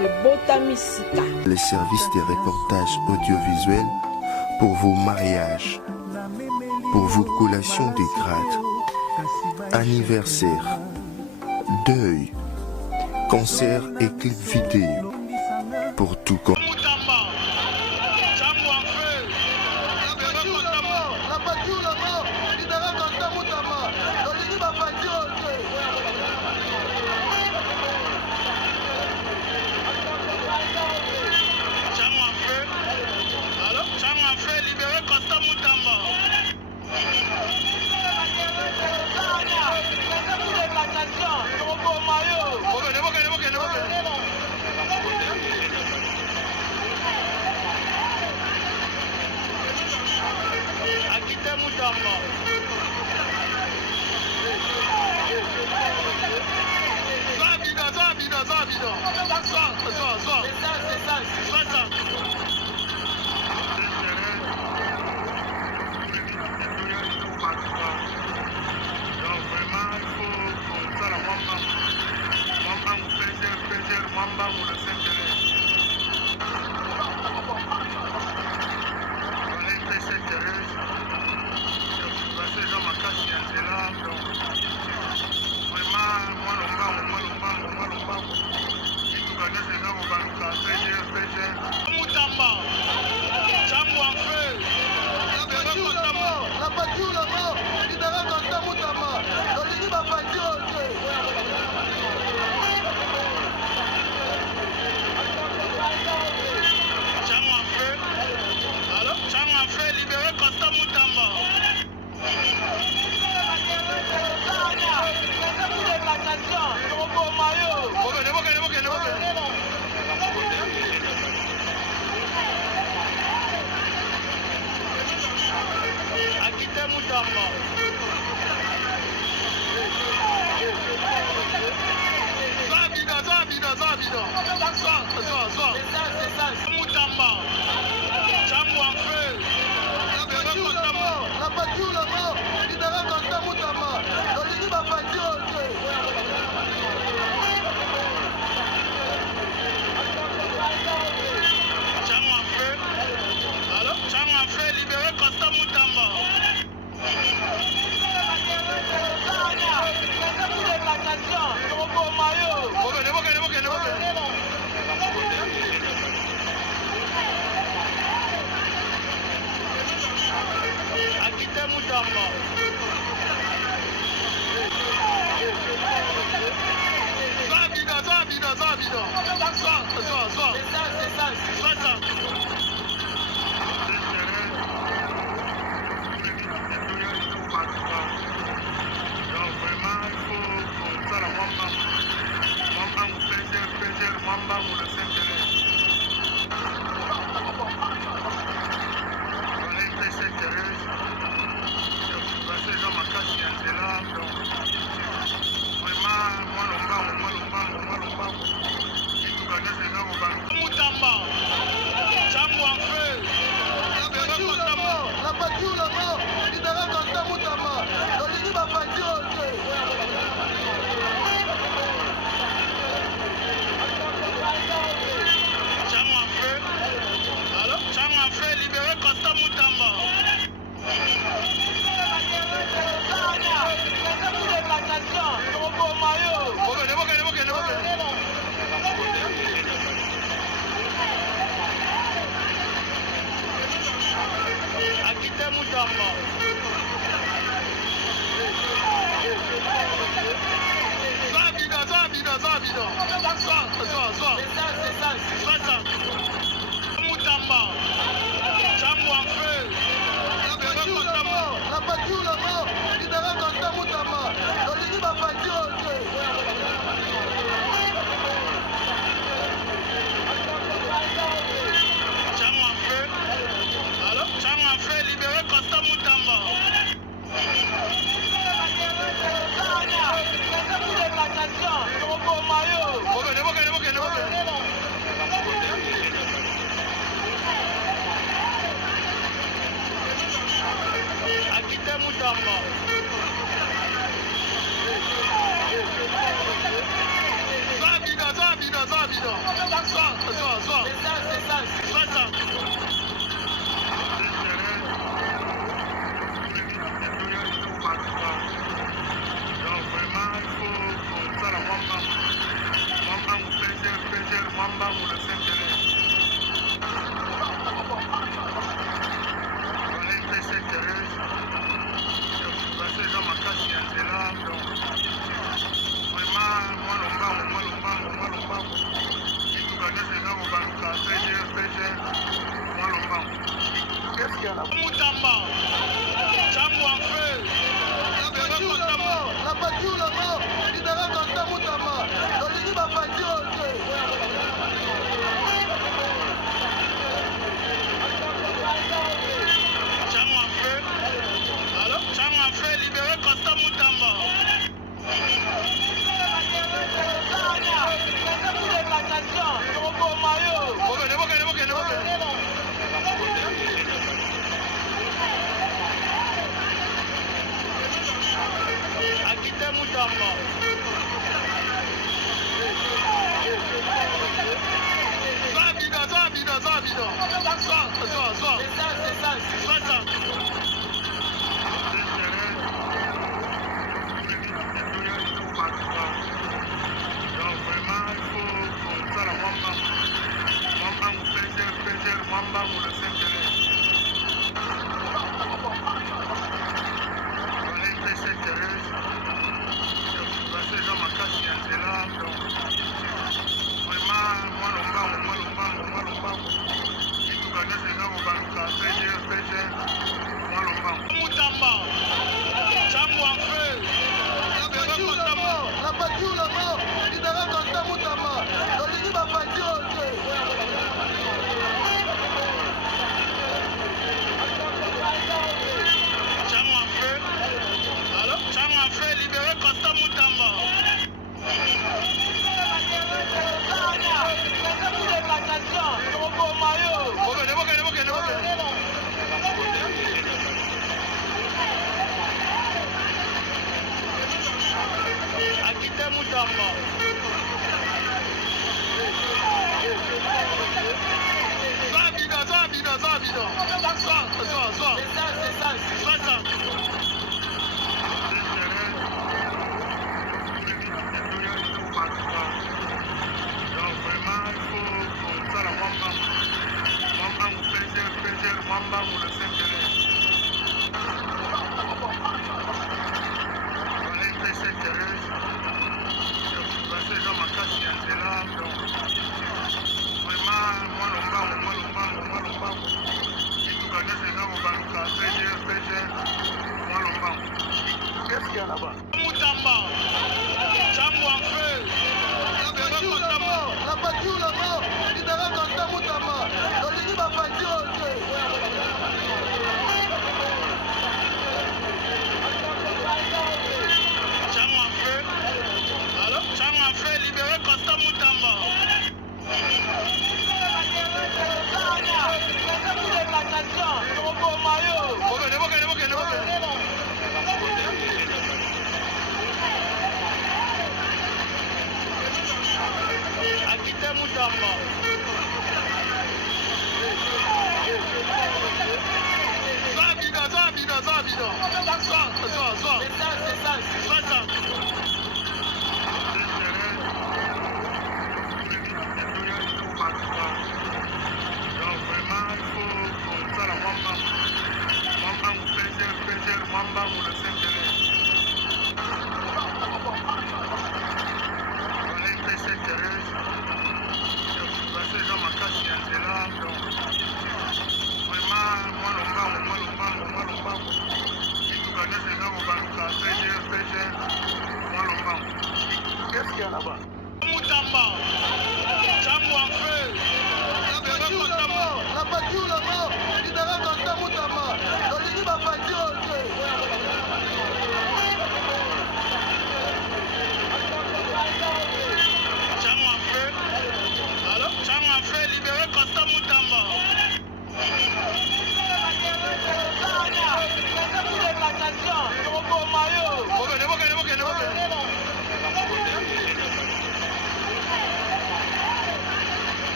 Les services de reportage audiovisuel pour vos mariages, pour vos collations de grade, anniversaire, deuil, concert et clip vidéo. Pour tout Libéré Costa Moutamba.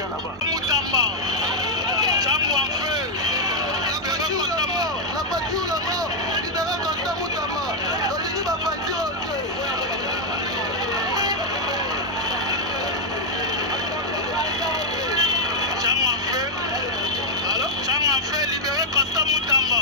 qu'il y a là-bas? Moutamba, Chamou en feu. La voiture là-bas, libéré Constant Moutamba. L'Oligi va partir au feu. Chamou en feu. Alors, Chamou en feu, libéré Constant Moutamba.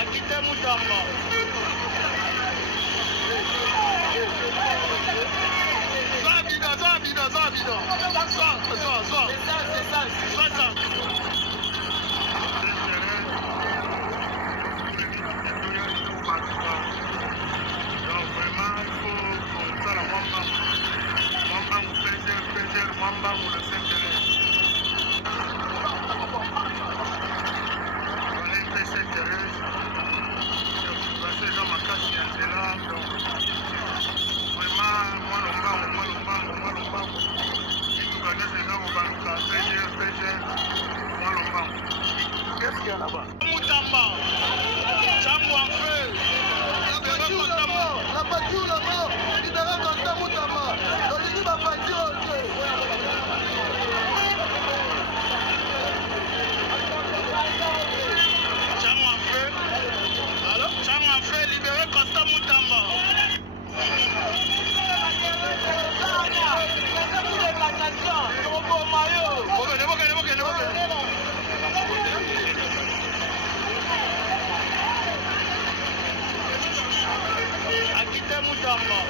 Akite Moutamba. Qu'est-ce qu'il y a là-bas? Moutamba, Chamou en feu. La voiture là-bas, libéré Constant Moutamba. L'Oligi va partir au feu. Chamou en feu. Alors, Chamou en feu, libéré Constant Moutamba. Akite Moutamba.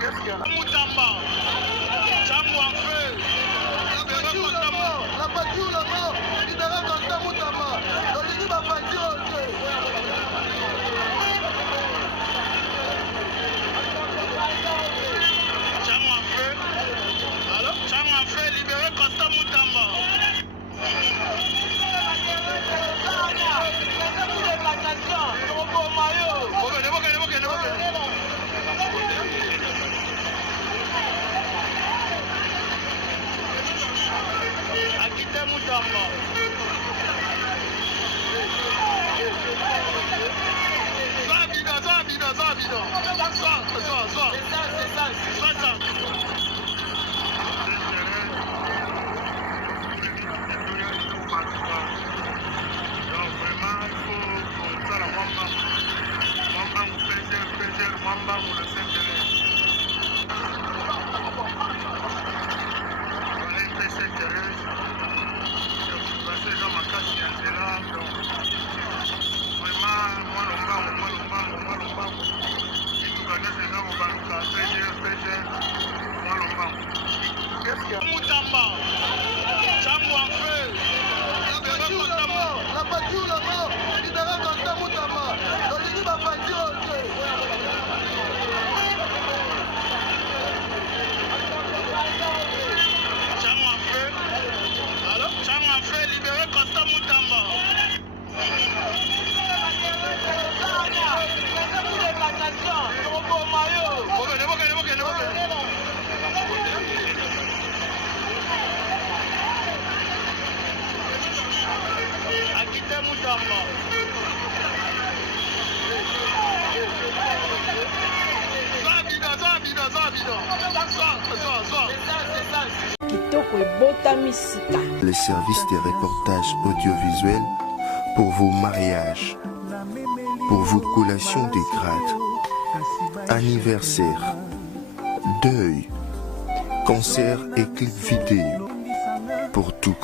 Qu'est-ce qu'il y a là? Moutamba, Chamou en feu. La voiture là-bas, libéré Constant Moutamba. L'Oligi va partir au feu. Chamou en feu. Alors, Chamou en feu, libéré Constant Moutamba. Akite Moutamba. Qu'est-ce qu'il y a? Moutamba, Chamou en feu. La voiture là-bas, libéré Constant Moutamba. L'Oligi va partir au feu. Chamou en feu. Alors, Chamou en feu, libéré Constant Moutamba. Akite Moutamba. Kitoko ebotami sika. Les services de reportage audiovisuel pour vos mariages, pour vos collations de grade, anniversaire, deuil, concert et clip vidéo, pour tout